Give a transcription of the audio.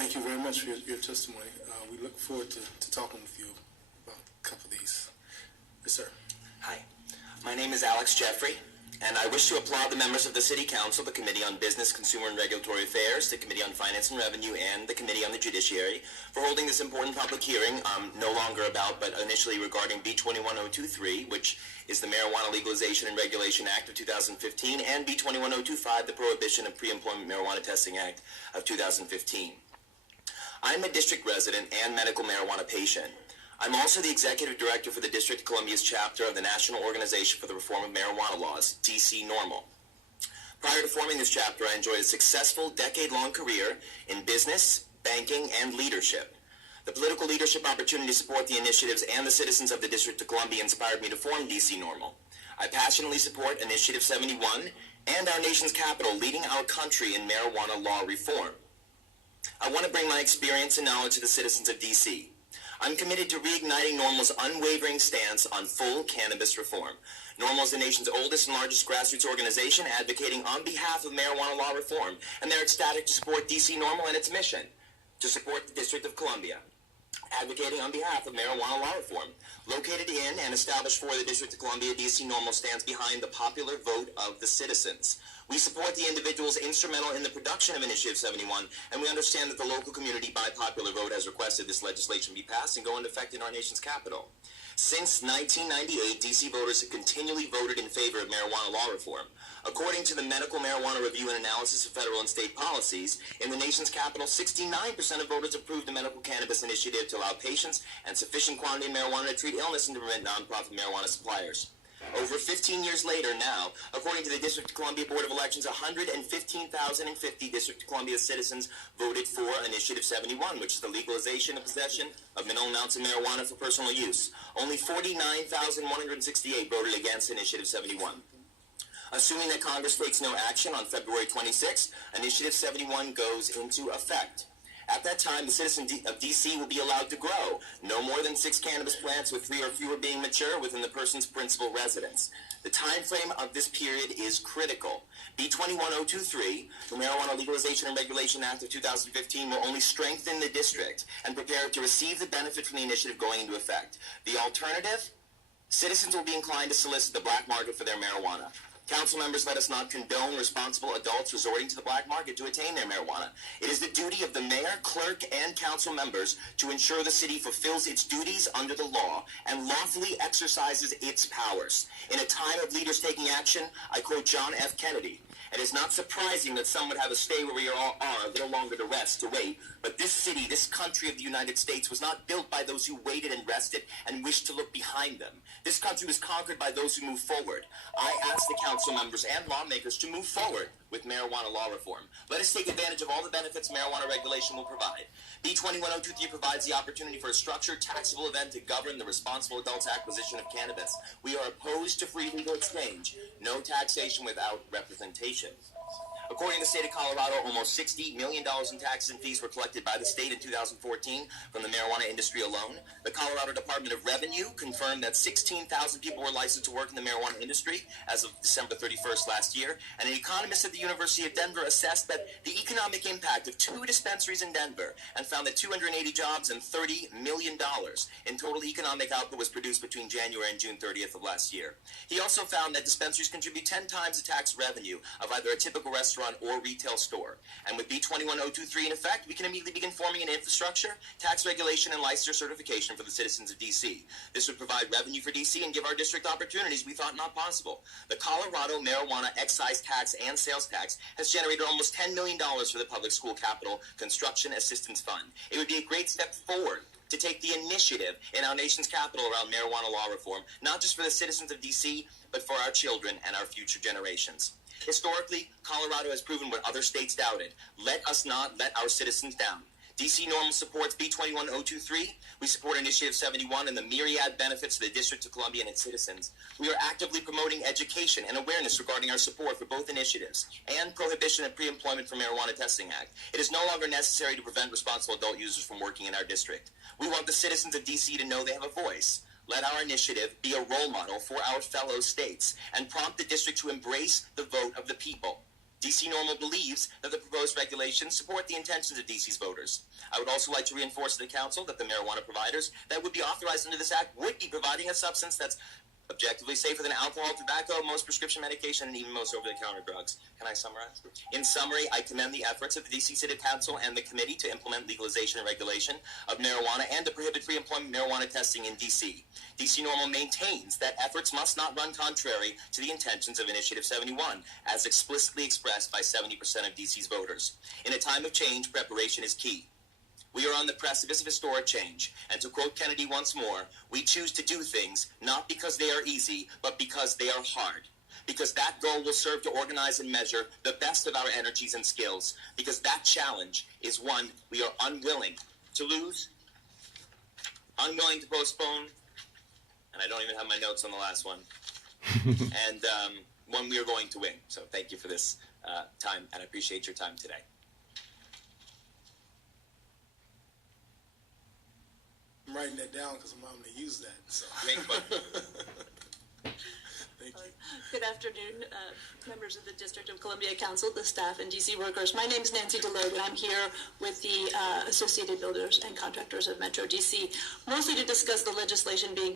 Thank you very much for your testimony. We look forward to talking with you about a couple of these. Yes, sir. Hi, my name is Alex Jeffrey, and I wish to applaud the members of the City Council, the Committee on Business, Consumer, and Regulatory Affairs, the Committee on Finance and Revenue, and the Committee on the Judiciary for holding this important public hearing, no longer about, but initially regarding B-21023, which is the Marijuana Legalization and Regulation Act of 2015, and B-21025, the Prohibition of Pre-Employment Marijuana Testing Act of 2015. I'm a district resident and medical marijuana patient. I'm also the executive director for the District of Columbia's chapter of the National Organization for the Reform of Marijuana Laws, DC NORML. Prior to forming this chapter, I enjoyed a successful decade-long career in business, banking, and leadership. The political leadership opportunity to support the initiatives and the citizens of the District of Columbia inspired me to form DC NORML. I passionately support Initiative 71 and our nation's capital leading our country in marijuana law reform. I want to bring my experience and knowledge to the citizens of DC. I'm committed to reigniting NORML's unwavering stance on full cannabis reform. NORML is the nation's oldest and largest grassroots organization advocating on behalf of marijuana law reform, and they're ecstatic to support DC NORML and its mission to support the District of Columbia, advocating on behalf of marijuana law reform. Located in and established for the District of Columbia, DC NORML stands behind the popular vote of the citizens. We support the individuals instrumental in the production of Initiative 71, and we understand that the local community, by popular vote, has requested this legislation be passed and go into effect in our nation's capital. Since 1998, DC voters have continually voted in favor of marijuana law reform. According to the Medical Marijuana Review and Analysis of Federal and State Policies, in the nation's capital, 69% of voters approved the medical cannabis initiative to allow patients and sufficient quantity of marijuana to treat illness and to prevent nonprofit marijuana suppliers. Over 15 years later now, according to the District of Columbia Board of Elections, 115,050 District of Columbia citizens voted for Initiative 71, which is the legalization of possession of minimal amounts of marijuana for personal use. Only 49,168 voted against Initiative 71. Assuming that Congress takes no action on February 26, Initiative 71 goes into effect. At that time, the citizens of D.C. will be allowed to grow no more than 6 cannabis plants, with 3 or fewer being mature within the person's principal residence. The time frame of this period is critical. B-21023, the Marijuana Legalization and Regulation Act of 2015, will only strengthen the district and prepare it to receive the benefit from the initiative going into effect. The alternative? Citizens will be inclined to solicit the black market for their marijuana. Council members, let us not condone responsible adults resorting to the black market to attain their marijuana. It is the duty of the mayor, clerk, and council members to ensure the city fulfills its duties under the law and lawfully exercises its powers. In a time of leaders taking action, I quote John F. Kennedy, "It is not surprising that some would have us stay where we are a little longer to rest, to wait. But this city, this country of the United States, was not built by those who waited and rested and wished to look behind them. This country was conquered by those who moved forward." I ask the council members and lawmakers to move forward with marijuana law reform. Let us take advantage of all the benefits marijuana regulation will provide. B-21023 provides the opportunity for a structured, taxable event to govern the responsible adults' acquisition of cannabis. We are opposed to free legal exchange, no taxation without representation. According to the state of Colorado, almost $60 million in taxes and fees were collected by the state in 2014 from the marijuana industry alone. The Colorado Department of Revenue confirmed that 16,000 people were licensed to work in the marijuana industry as of December 31st last year, and an economist at the University of Denver assessed that the economic impact of 2 dispensaries in Denver and found that 280 jobs and $30 million in total economic output was produced between January and June 30th of last year. He also found that dispensaries contribute 10 times the tax revenue of either a typical restaurant or retail store. And with B-21023 in effect, we can immediately begin forming an infrastructure, tax regulation, and licensure certification for the citizens of D.C. This would provide revenue for D.C. and give our district opportunities we thought not possible. The Colorado marijuana excise tax and sales tax has generated almost $10 million for the Public School Capital Construction Assistance Fund. It would be a great step forward to take the initiative in our nation's capital around marijuana law reform, not just for the citizens of D.C., but for our children and our future generations. Historically, Colorado has proven what other states doubted. Let us not let our citizens down. DC NORML supports B-21023. We support Initiative 71 and the myriad benefits to the District of Columbia and its citizens. We are actively promoting education and awareness regarding our support for both initiatives and Prohibition and Pre-Employment for Marijuana Testing Act. It is no longer necessary to prevent responsible adult users from working in our district. We want the citizens of DC to know they have a voice. Let our initiative be a role model for our fellow states and prompt the district to embrace the vote of the people. DC Normal believes that the proposed regulations support the intentions of DC's voters. I would also like to reinforce to the Council that the marijuana providers that would be authorized under this Act would be providing a substance that's objectively safer than alcohol, tobacco, most prescription medication, and even most over-the-counter drugs. Can I summarize? In summary, I commend the efforts of the DC City Council and the committee to implement legalization and regulation of marijuana and to prohibit pre-employment marijuana testing in DC. DC Normal maintains that efforts must not run contrary to the intentions of Initiative 71, as explicitly expressed by 70% of DC's voters. In a time of change, preparation is key. We are on the precipice of historic change, and to quote Kennedy once more, we choose to do things not because they are easy, but because they are hard. Because that goal will serve to organize and measure the best of our energies and skills. Because that challenge is one we are unwilling to lose, unwilling to postpone, and I don't even have my notes on the last one, and one we are going to win. So thank you for this time, and I appreciate your time today. I'm writing that down because I'm going to use that. So. Great question. Thank you. Good afternoon, members of the District of Columbia Council, the staff, and DC workers. My name is Nancy DeLogue, and I'm here with the Associated Builders and Contractors of Metro DC, mostly to discuss the legislation being